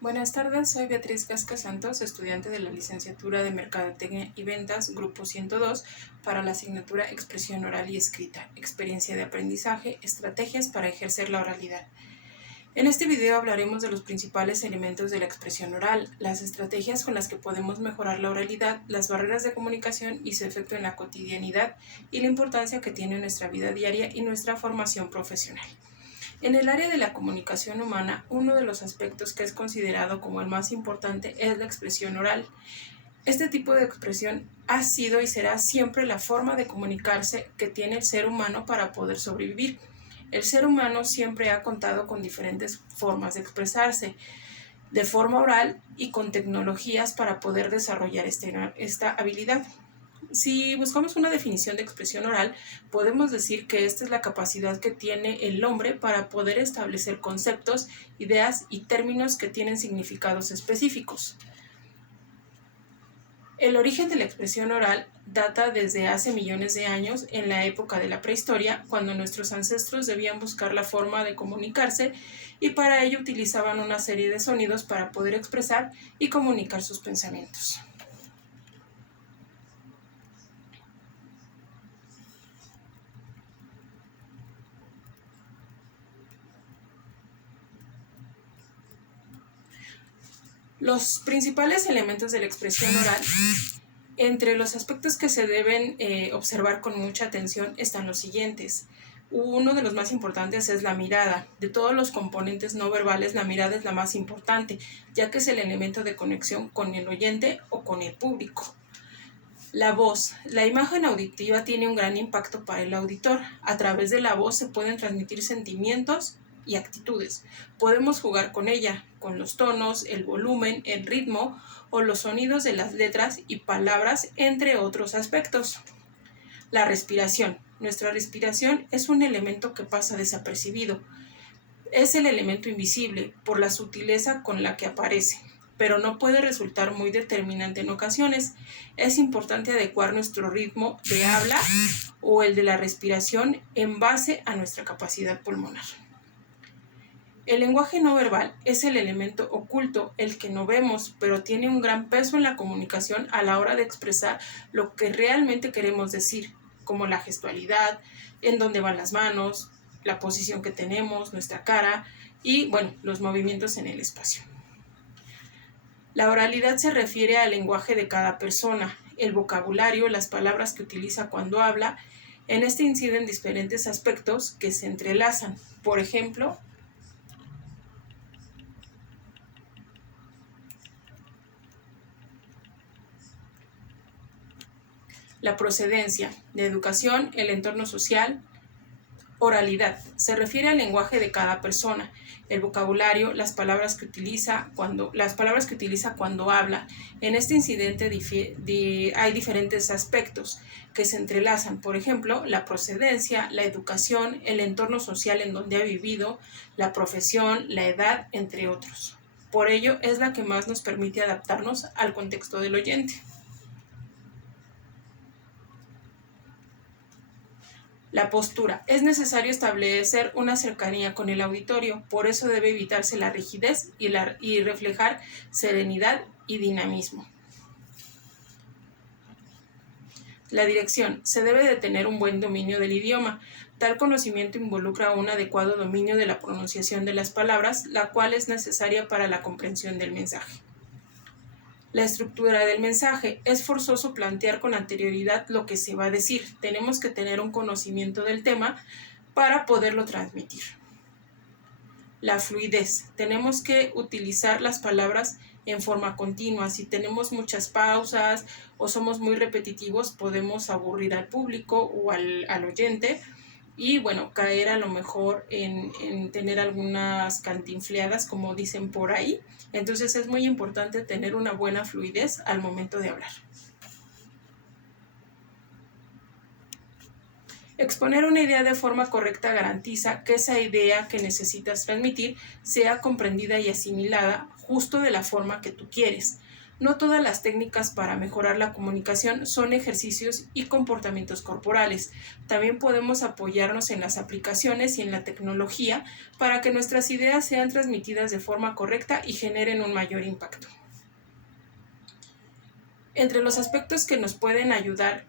Buenas tardes, soy Beatriz Casca Santos, estudiante de la licenciatura de Mercadotecnia y Ventas, Grupo 102, para la asignatura Expresión Oral y Escrita, Experiencia de Aprendizaje, Estrategias para ejercer la oralidad. En este video hablaremos de los principales elementos de la expresión oral, las estrategias con las que podemos mejorar la oralidad, las barreras de comunicación y su efecto en la cotidianidad y la importancia que tiene en nuestra vida diaria y nuestra formación profesional. En el área de la comunicación humana, uno de los aspectos que es considerado como el más importante es la expresión oral. Este tipo de expresión ha sido y será siempre la forma de comunicarse que tiene el ser humano para poder sobrevivir. El ser humano siempre ha contado con diferentes formas de expresarse, de forma oral y con tecnologías para poder desarrollar esta habilidad. Si buscamos una definición de expresión oral, podemos decir que esta es la capacidad que tiene el hombre para poder establecer conceptos, ideas y términos que tienen significados específicos. El origen de la expresión oral data desde hace millones de años, en la época de la prehistoria, cuando nuestros ancestros debían buscar la forma de comunicarse y para ello utilizaban una serie de sonidos para poder expresar y comunicar sus pensamientos. Los principales elementos de la expresión oral, entre los aspectos que se deben observar con mucha atención están los siguientes. Uno de los más importantes es la mirada. De todos los componentes no verbales, la mirada es la más importante, ya que es el elemento de conexión con el oyente o con el público. La voz. La imagen auditiva tiene un gran impacto para el auditor. A través de la voz se pueden transmitir sentimientos y actitudes. Podemos jugar con ella, con los tonos, el volumen, el ritmo o los sonidos de las letras y palabras, entre otros aspectos. La respiración. Nuestra respiración es un elemento que pasa desapercibido. Es el elemento invisible por la sutileza con la que aparece, pero no puede resultar muy determinante en ocasiones. Es importante adecuar nuestro ritmo de habla o el de la respiración en base a nuestra capacidad pulmonar. El lenguaje no verbal es el elemento oculto, el que no vemos, pero tiene un gran peso en la comunicación a la hora de expresar lo que realmente queremos decir, como la gestualidad, en dónde van las manos, la posición que tenemos, nuestra cara y, los movimientos en el espacio. La oralidad se refiere al lenguaje de cada persona, el vocabulario, las palabras que utiliza cuando habla. En este inciden diferentes aspectos que se entrelazan. Por ejemplo, la procedencia, la educación, el entorno social. Oralidad se refiere al lenguaje de cada persona, el vocabulario, las palabras que utiliza cuando habla. En este incidente hay diferentes aspectos que se entrelazan, por ejemplo, la procedencia, la educación, el entorno social en donde ha vivido, la profesión, la edad, entre otros. Por ello es la que más nos permite adaptarnos al contexto del oyente. La postura. Es necesario establecer una cercanía con el auditorio, por eso debe evitarse la rigidez y reflejar serenidad y dinamismo. La dirección. Se debe de tener un buen dominio del idioma. Tal conocimiento involucra un adecuado dominio de la pronunciación de las palabras, la cual es necesaria para la comprensión del mensaje. La estructura del mensaje. Es forzoso plantear con anterioridad lo que se va a decir. Tenemos que tener un conocimiento del tema para poderlo transmitir. La fluidez. Tenemos que utilizar las palabras en forma continua. Si tenemos muchas pausas o somos muy repetitivos, podemos aburrir al público o al oyente y caer a lo mejor en tener algunas cantinfleadas, como dicen por ahí. Entonces es muy importante tener una buena fluidez al momento de hablar. Exponer una idea de forma correcta garantiza que esa idea que necesitas transmitir sea comprendida y asimilada justo de la forma que tú quieres. No todas las técnicas para mejorar la comunicación son ejercicios y comportamientos corporales. También podemos apoyarnos en las aplicaciones y en la tecnología para que nuestras ideas sean transmitidas de forma correcta y generen un mayor impacto. Entre los aspectos que nos pueden ayudar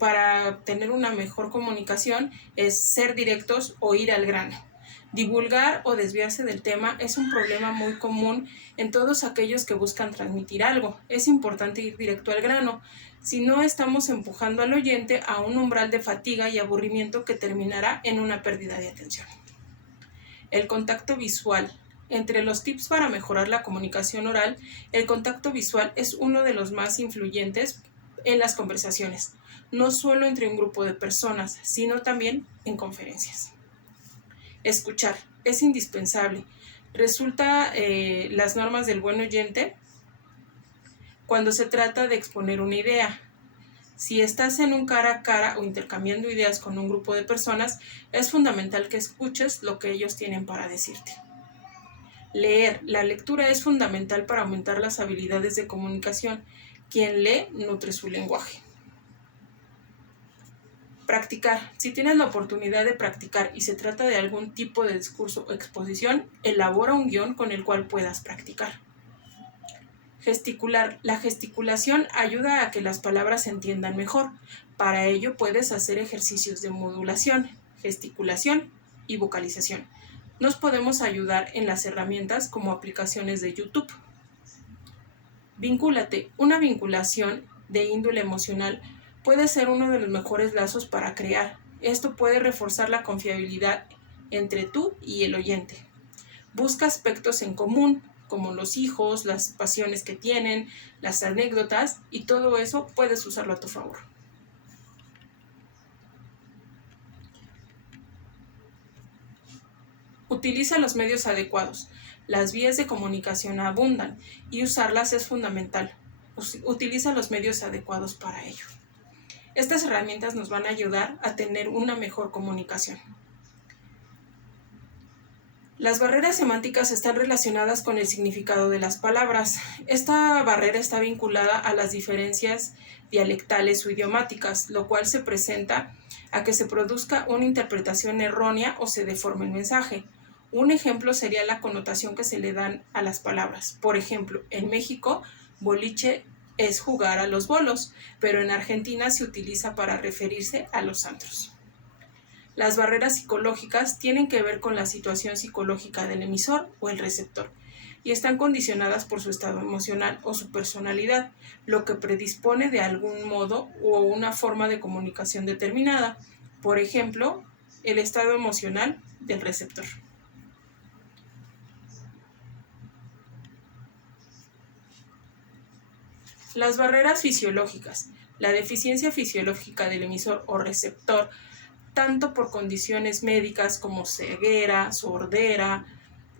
para tener una mejor comunicación es ser directos o ir al grano. Divulgar o desviarse del tema es un problema muy común en todos aquellos que buscan transmitir algo. Es importante ir directo al grano, si no estamos empujando al oyente a un umbral de fatiga y aburrimiento que terminará en una pérdida de atención. El contacto visual. Entre los tips para mejorar la comunicación oral, el contacto visual es uno de los más influyentes en las conversaciones, no solo entre un grupo de personas, sino también en conferencias. Escuchar es indispensable. Resulta las normas del buen oyente cuando se trata de exponer una idea. Si estás en un cara a cara o intercambiando ideas con un grupo de personas, es fundamental que escuches lo que ellos tienen para decirte. Leer. La lectura es fundamental para aumentar las habilidades de comunicación. Quien lee nutre su lenguaje. Practicar. Si tienes la oportunidad de practicar y se trata de algún tipo de discurso o exposición, elabora un guión con el cual puedas practicar. Gesticular. La gesticulación ayuda a que las palabras se entiendan mejor. Para ello puedes hacer ejercicios de modulación, gesticulación y vocalización. Nos podemos ayudar en las herramientas como aplicaciones de YouTube. Vincúlate. Una vinculación de índole emocional puede ser uno de los mejores lazos para crear. Esto puede reforzar la confiabilidad entre tú y el oyente. Busca aspectos en común, como los hijos, las pasiones que tienen, las anécdotas, y todo eso puedes usarlo a tu favor. Utiliza los medios adecuados. Las vías de comunicación abundan y usarlas es fundamental. Utiliza los medios adecuados para ello. Estas herramientas nos van a ayudar a tener una mejor comunicación. Las barreras semánticas están relacionadas con el significado de las palabras. Esta barrera está vinculada a las diferencias dialectales o idiomáticas, lo cual se presenta a que se produzca una interpretación errónea o se deforme el mensaje. Un ejemplo sería la connotación que se le dan a las palabras. Por ejemplo, en México, boliche es jugar a los bolos, pero en Argentina se utiliza para referirse a los antros. Las barreras psicológicas tienen que ver con la situación psicológica del emisor o el receptor y están condicionadas por su estado emocional o su personalidad, lo que predispone de algún modo o una forma de comunicación determinada. Por ejemplo, el estado emocional del receptor. Las barreras fisiológicas. La deficiencia fisiológica del emisor o receptor, tanto por condiciones médicas como ceguera, sordera,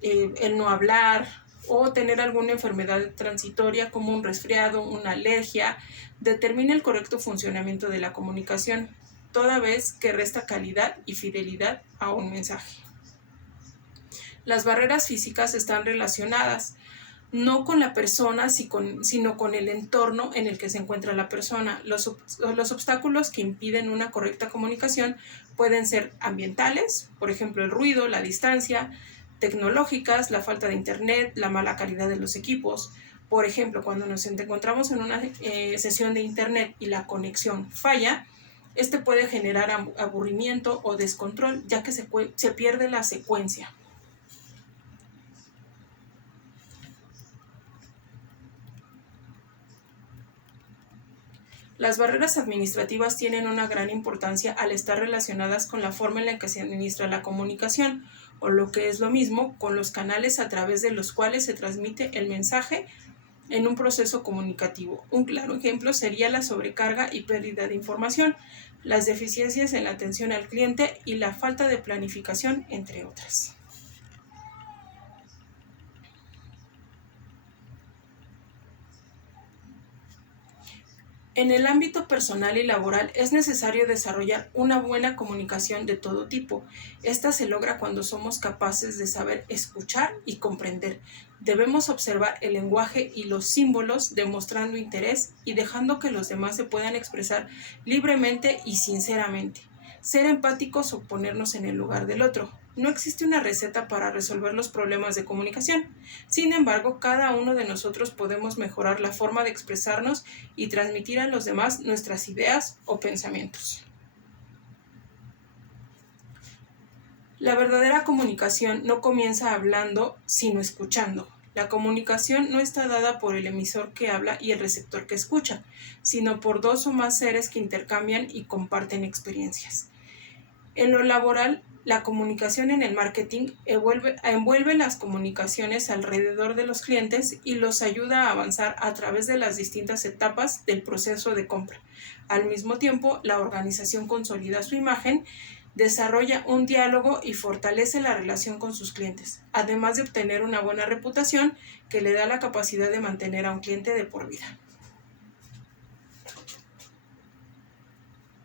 el no hablar o tener alguna enfermedad transitoria como un resfriado, una alergia, determina el correcto funcionamiento de la comunicación, toda vez que resta calidad y fidelidad a un mensaje. Las barreras físicas están relacionadas no con la persona, sino con el entorno en el que se encuentra la persona. Los obstáculos que impiden una correcta comunicación pueden ser ambientales, por ejemplo, el ruido, la distancia, tecnológicas, la falta de internet, la mala calidad de los equipos. Por ejemplo, cuando nos encontramos en una sesión de internet y la conexión falla, este puede generar aburrimiento o descontrol, ya que se pierde la secuencia. Las barreras administrativas tienen una gran importancia al estar relacionadas con la forma en la que se administra la comunicación, o lo que es lo mismo, con los canales a través de los cuales se transmite el mensaje en un proceso comunicativo. Un claro ejemplo sería la sobrecarga y pérdida de información, las deficiencias en la atención al cliente y la falta de planificación, entre otras. En el ámbito personal y laboral es necesario desarrollar una buena comunicación de todo tipo. Esta se logra cuando somos capaces de saber escuchar y comprender. Debemos observar el lenguaje y los símbolos, demostrando interés y dejando que los demás se puedan expresar libremente y sinceramente. Ser empáticos o ponernos en el lugar del otro. No existe una receta para resolver los problemas de comunicación. Sin embargo, cada uno de nosotros podemos mejorar la forma de expresarnos y transmitir a los demás nuestras ideas o pensamientos. La verdadera comunicación no comienza hablando, sino escuchando. La comunicación no está dada por el emisor que habla y el receptor que escucha, sino por dos o más seres que intercambian y comparten experiencias. En lo laboral, la comunicación en el marketing envuelve las comunicaciones alrededor de los clientes y los ayuda a avanzar a través de las distintas etapas del proceso de compra. Al mismo tiempo, la organización consolida su imagen, desarrolla un diálogo y fortalece la relación con sus clientes, además de obtener una buena reputación que le da la capacidad de mantener a un cliente de por vida.